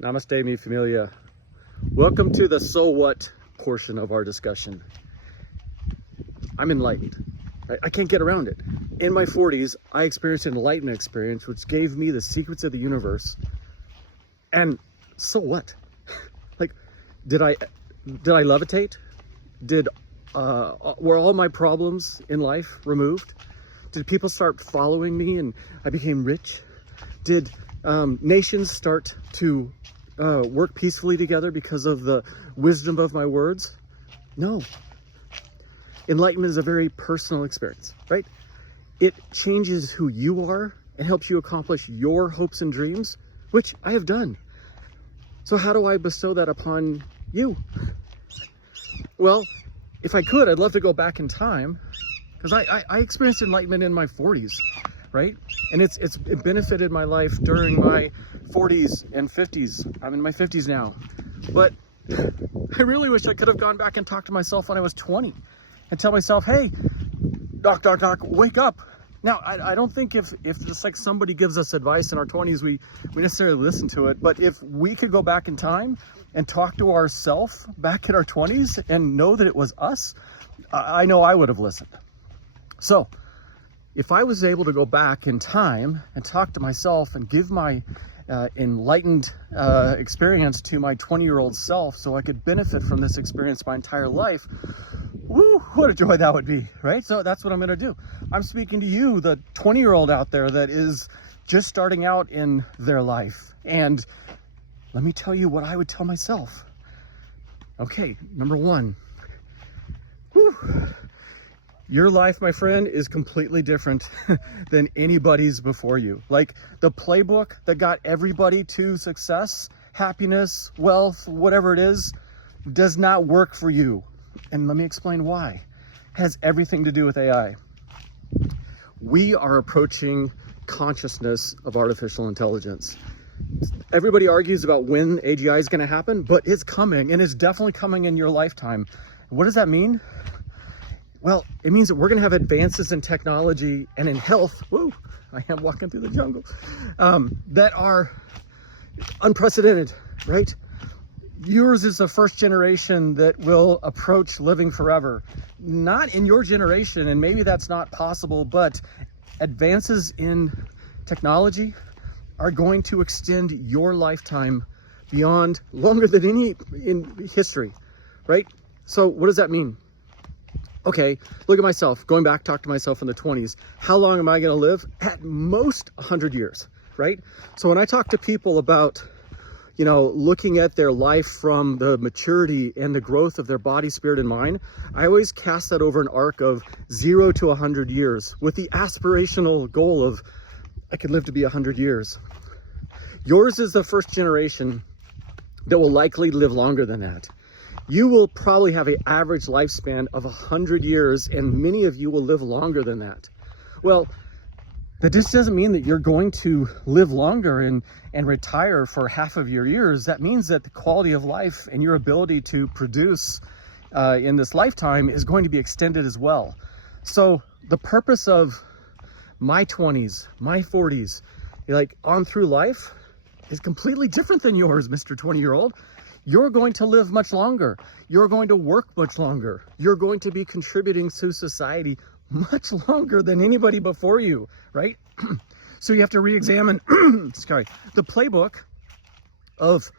Namaste, mi familia. Welcome to the so what portion of our discussion. I'm enlightened. I can't get around it. In my 40s, I experienced an enlightenment experience, which gave me the secrets of the universe. And so what? Like, did I levitate? Were all my problems in life removed? Did people start following me and I became rich? Did nations start to work peacefully together because of the wisdom of my words? No. Enlightenment is a very personal experience, right? It changes who you are and helps you accomplish your hopes and dreams, which I have done. So how do I bestow that upon you? Well, if I could, I'd love to go back in time, because I experienced enlightenment in my 40s, right? And it benefited my life during my 40s and 50s. I'm in my 50s now. But I really wish I could have gone back and talked to myself when I was 20 and tell myself, hey, doc, wake up. Now, I don't think if just like somebody gives us advice in our 20s, we necessarily listen to it. But if we could go back in time and talk to ourselves back in our 20s and know that it was us, I know I would have listened. So if I was able to go back in time and talk to myself and give my enlightened experience to my 20-year-old self so I could benefit from this experience my entire life, woo, what a joy that would be, right? So that's what I'm going to do. I'm speaking to you, the 20-year-old out there that is just starting out in their life. And let me tell you what I would tell myself. Okay, number one, your life, my friend, is completely different than anybody's before you. Like the playbook that got everybody to success, happiness, wealth, whatever it is, does not work for you. And let me explain why. It has everything to do with AI. We are approaching consciousness of artificial intelligence. Everybody argues about when AGI is going to happen, but it's coming, and it's definitely coming in your lifetime. What does that mean? Well, it means that we're going to have advances in technology and in health. Woo, I am walking through the jungle. That are unprecedented, right? Yours is the first generation that will approach living forever. Not in your generation, and maybe that's not possible, but advances in technology are going to extend your lifetime beyond longer than any in history, right? So what does that mean? Okay, look at myself, going back, talk to myself in the 20s. How long am I going to live? At most 100 years, right? So when I talk to people about, looking at their life from the maturity and the growth of their body, spirit, and mind, I always cast that over an arc of 0 to 100 years with the aspirational goal of, I could live to be 100 years. Yours is the first generation that will likely live longer than that. You will probably have an average lifespan of 100 years, and many of you will live longer than that. Well, that just doesn't mean that you're going to live longer and retire for half of your years. That means that the quality of life and your ability to produce in this lifetime is going to be extended as well. So the purpose of my 20s, my 40s, like on through life is completely different than yours, Mr. 20-year-old. You're going to live much longer. You're going to work much longer. You're going to be contributing to society much longer than anybody before you, right? So you have to re-examine the playbook of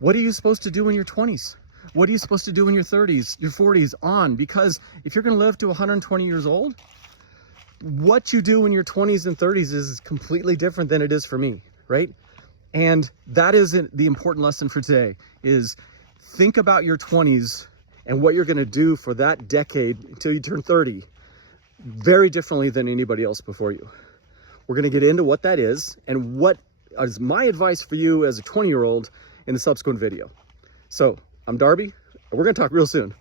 what are you supposed to do in your 20s? What are you supposed to do in your 30s, your 40s on? Because if you're going to live to 120 years old, what you do in your 20s and 30s is completely different than it is for me, right? And that is the important lesson for today, is think about your 20s and what you're going to do for that decade until you turn 30 very differently than anybody else before you. We're going to get into what that is and what is my advice for you as a 20-year-old in the subsequent video. So I'm Darby, and we're going to talk real soon.